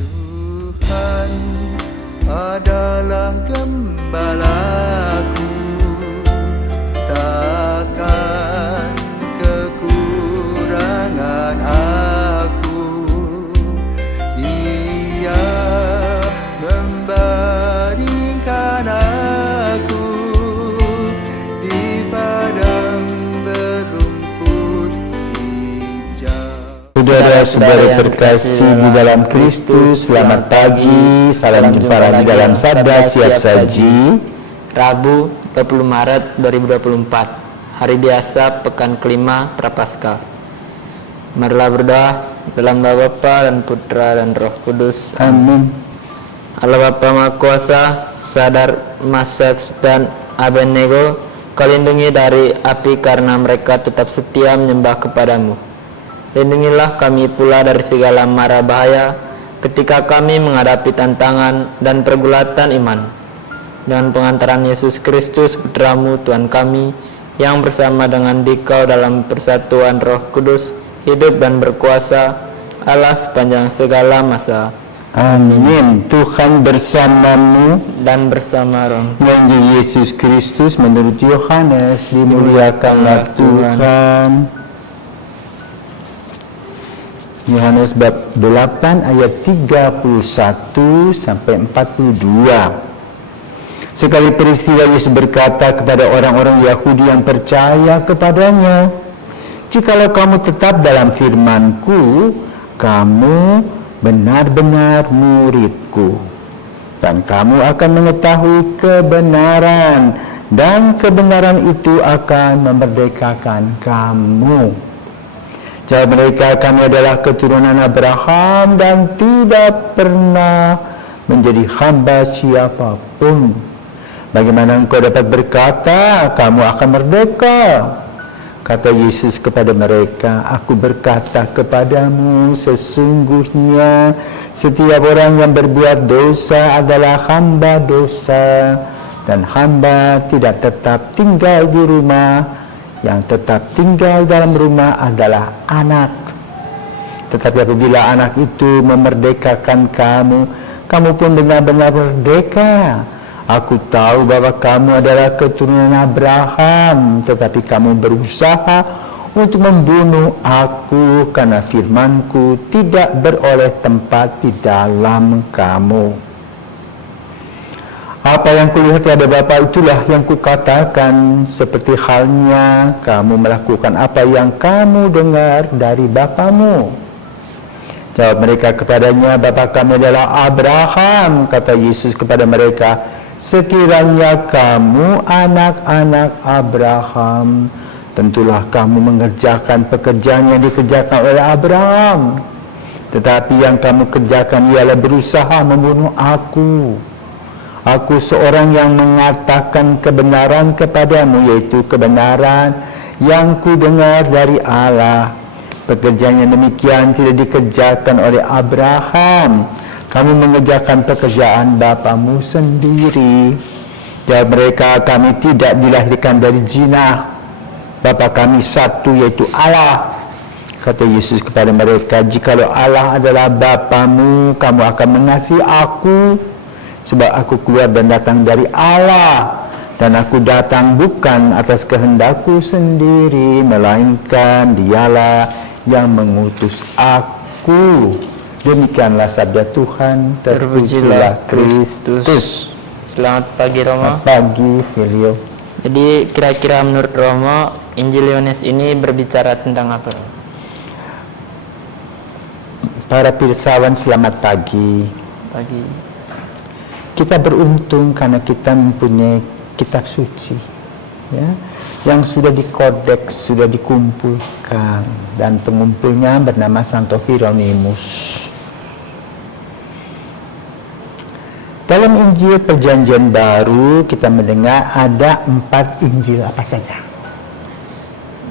Tuhan adalah gembalaku, takkan kekurangan aku. Ia membaringkan aku di padang berumput hijau. Saudara-saudara terkasih di dalam Kristus, selamat pagi. Salam jumpa lagi dalam Sabda Siap Saji. Rabu 20 Maret 2024, hari biasa pekan kelima Prapaskah. Marilah berdoa dalam nama Bapa dan Putra dan Roh Kudus. Amin. Allah Bapa Maha Kuasa, Sadar, Mesach dan Abednego, Kau lindungi dari api karena mereka tetap setia menyembah kepadamu. Lindungilah kami pula dari segala mara bahaya ketika kami menghadapi tantangan dan pergulatan iman. Dengan pengantaran Yesus Kristus Putramu Tuhan kami, yang bersama dengan Dikau dalam persatuan Roh Kudus, hidup dan berkuasa Allah sepanjang segala masa. Amin. Tuhan bersamamu Dan bersama roh. Injil Yesus Kristus menurut Yohanes. Dimuliakanlah Tuhan. Yohanes bab 8 ayat 31 sampai 42. Sekali peristiwa Yesus berkata kepada orang-orang Yahudi yang percaya kepadanya, "Jikalau kamu tetap dalam firman-Ku, kamu benar-benar murid-Ku, dan kamu akan mengetahui kebenaran, dan kebenaran itu akan memerdekakan kamu." Jawab mereka, "Kami adalah keturunan Abraham dan tidak pernah menjadi hamba siapapun. Bagaimana engkau dapat berkata, kamu akan merdeka?" Kata Yesus kepada mereka, "Aku berkata kepadamu, sesungguhnya setiap orang yang berbuat dosa adalah hamba dosa, dan hamba tidak tetap tinggal di rumah. Yang tetap tinggal dalam rumah adalah anak. Tetapi apabila anak itu memerdekakan kamu, kamu pun benar-benar merdeka. Aku tahu bahwa kamu adalah keturunan Abraham, tetapi kamu berusaha untuk membunuh aku karena firman-Ku tidak beroleh tempat di dalam kamu. Apa yang kulihat pada Bapa itulah yang kukatakan, seperti halnya kamu melakukan apa yang kamu dengar dari bapamu." Jawab mereka kepadanya, "Bapa kami adalah Abraham." Kata Yesus kepada mereka, "Sekiranya kamu anak-anak Abraham, tentulah kamu mengerjakan pekerjaan yang dikerjakan oleh Abraham. Tetapi yang kamu kerjakan ialah berusaha membunuh aku. Aku seorang yang mengatakan kebenaran kepadamu, yaitu kebenaran yang kudengar dari Allah. Pekerjaan yang demikian tidak dikerjakan oleh Abraham. Kamu mengerjakan pekerjaan bapamu sendiri." Jawab mereka, "Kami tidak dilahirkan dari zina. Bapa kami satu, yaitu Allah." Kata Yesus kepada mereka, "Jikalau Allah adalah bapamu, kamu akan mengasihi aku, sebab aku keluar dan datang dari Allah, dan aku datang bukan atas kehendakku sendiri, melainkan Dialah yang mengutus aku." Demikianlah sabda Tuhan. Terpujilah Kristus. Selamat pagi Romo. Selamat pagi Filio. Jadi kira-kira menurut Romo, Injil Yohanes ini berbicara tentang apa? Para pirsawan, selamat pagi. Pagi. Kita beruntung karena kita mempunyai kitab suci, ya, yang sudah dikodeks, sudah dikumpulkan, dan pengumpulnya bernama Santo Hieronymus. Dalam Injil Perjanjian Baru kita mendengar ada 4 Injil apa saja?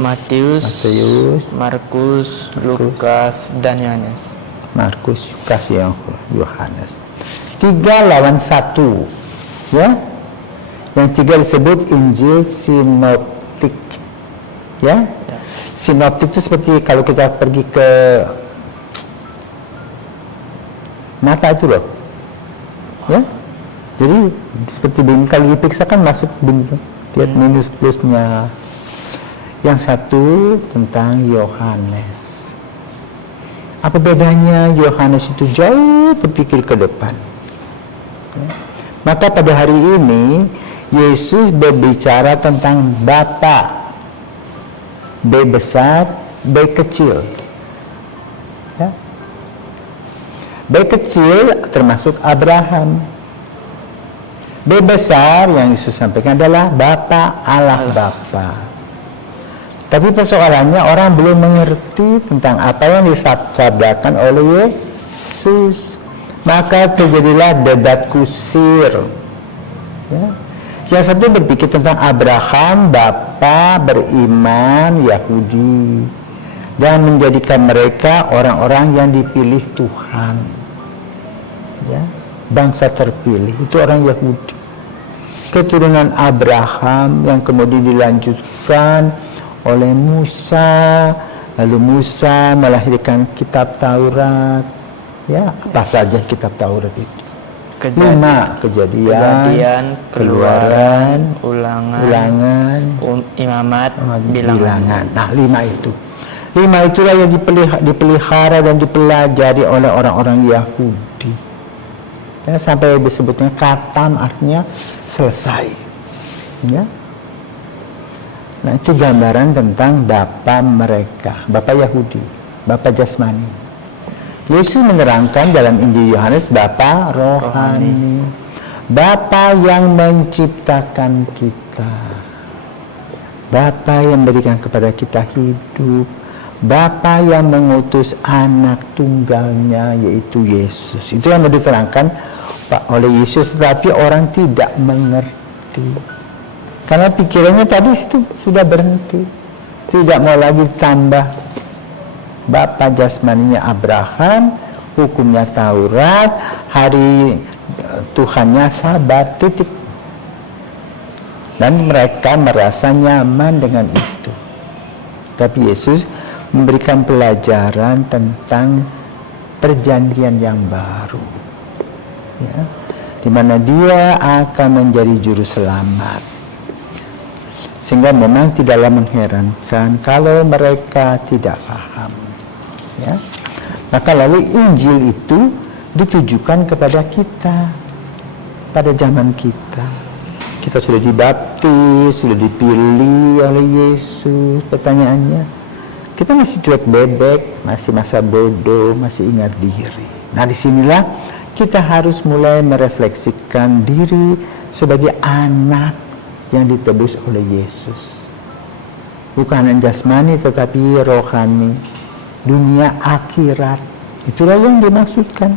Matius, Markus, Lukas, dan Yohanes. Markus, Lukas, Yohanes. 3 lawan 1, ya. Yang 3 disebut Injil sinoptik, ya. Sinoptik itu seperti kalau kita pergi ke mata itu loh. Ya. Jadi seperti begini, kalau diperiksa kan masuk begitu. Lihat minus plusnya. Yang satu tentang Yohanes. Apa bedanya? Yohanes itu jauh berpikir ke depan. Ya. Maka pada hari ini Yesus berbicara tentang Bapa, B besar, B kecil. Ya. B kecil termasuk Abraham. B besar yang Yesus sampaikan adalah Bapa, Allah Bapa. Tapi persoalannya orang belum mengerti tentang apa yang disabdakan oleh Yesus. Maka terjadilah debat kusir. Ya. Yang satu berpikir tentang Abraham, bapa beriman Yahudi, dan menjadikan mereka orang-orang yang dipilih Tuhan. Ya. Bangsa terpilih, itu orang Yahudi. Keturunan Abraham yang kemudian dilanjutkan oleh Musa, lalu Musa melahirkan kitab Taurat. Ya, apa saja kitab Taurat itu? 5 Kejadian, Keluaran, Ulangan, Imamat, Bilangan. Nah, 5 itu. 5 itulah yang dipelihara dan dipelajari oleh orang-orang Yahudi. Ya, sampai disebutnya katam, artinya selesai. Ya. Nah, itu gambaran tentang bapa mereka, bapa Yahudi, bapa jasmani. Yesus menerangkan dalam Injil Yohanes Bapa rohani, Bapa yang menciptakan kita, Bapa yang memberikan kepada kita hidup, Bapa yang mengutus anak tunggalnya yaitu Yesus. Itu yang diterangkan oleh Yesus, tetapi orang tidak mengerti karena pikirannya tadi itu sudah berhenti, tidak mau lagi tambah. Bapa jasmaninya Abraham, hukumnya Taurat, hari Tuhannya Sabat, titik. Dan mereka merasa nyaman dengan itu. Tapi Yesus memberikan pelajaran tentang perjanjian yang baru, ya, di mana Dia akan menjadi juru selamat. Sehingga memang tidaklah mengherankan kalau mereka tidak paham. Ya. Maka lalu Injil itu ditujukan kepada kita pada zaman kita. Kita sudah dibaptis, sudah dipilih oleh Yesus. Pertanyaannya, kita masih cuek bebek, masih masa bodoh, masih ingat diri. Nah, disinilah kita harus mulai merefleksikan diri sebagai anak yang ditebus oleh Yesus. Bukan anak jasmani tetapi rohani. Dunia akhirat, itulah yang dimaksudkan.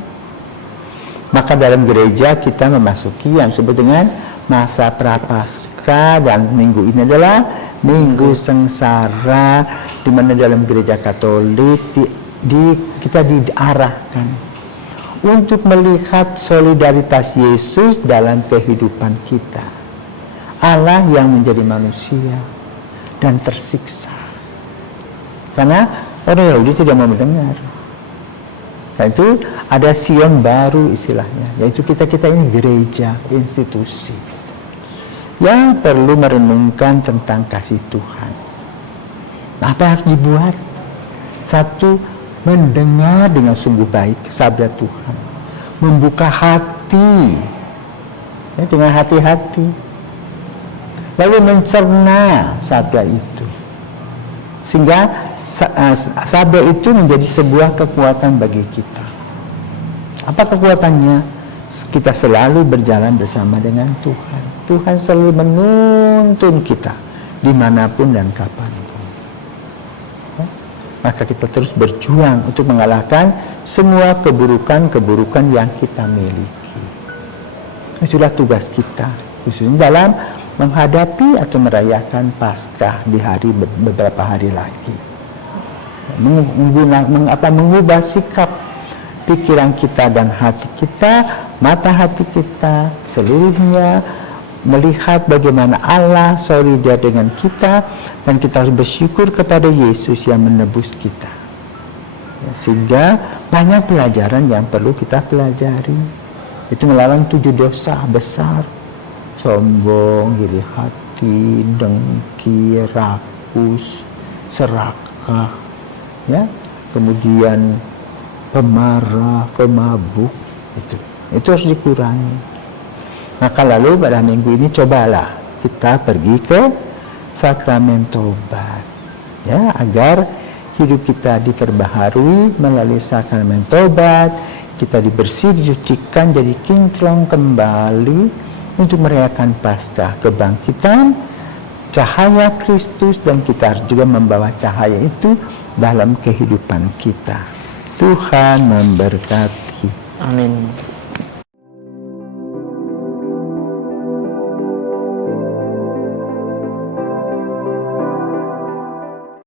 Maka dalam gereja kita memasuki yang disebut dengan masa prapaskah, dan minggu ini adalah minggu sengsara, di mana dalam gereja Katolik kita diarahkan untuk melihat solidaritas Yesus dalam kehidupan kita. Allah yang menjadi manusia dan tersiksa. Karena orang Yahudi tidak mau mendengar. Nah, itu ada Sion baru istilahnya, yaitu kita ini gereja, institusi yang perlu merenungkan tentang kasih Tuhan. Nah, apa yang harus dibuat? Satu, mendengar dengan sungguh baik sabda Tuhan, membuka hati, ya, dengan hati-hati, lalu mencerna sabda itu. Sehingga sabda itu menjadi sebuah kekuatan bagi kita. Apa kekuatannya? Kita selalu berjalan bersama dengan Tuhan. Tuhan selalu menuntun kita dimanapun dan kapanpun. Ya? Maka kita terus berjuang untuk mengalahkan semua keburukan-keburukan yang kita miliki. Itulah tugas kita, khususnya dalam menghadapi atau merayakan Paskah di hari beberapa hari lagi. Mengubah sikap pikiran kita dan hati kita, mata hati kita seluruhnya, melihat bagaimana Allah solidar dengan kita, dan kita harus bersyukur kepada Yesus yang menebus kita. Ya, sehingga banyak pelajaran yang perlu kita pelajari. Itu melawan 7 dosa besar. Sombong, iri hati, dengki, rakus, serakah, ya, kemudian pemarah, pemabuk, itu harus dikurangi. Maka lalu pada minggu ini cobalah kita pergi ke sakramen tobat, ya, agar hidup kita diperbaharui melalui sakramen tobat, kita disucikan jadi kinclong kembali untuk merayakan Paskah kebangkitan cahaya Kristus, dan kita harus juga membawa cahaya itu dalam kehidupan kita. Tuhan memberkati. Amin.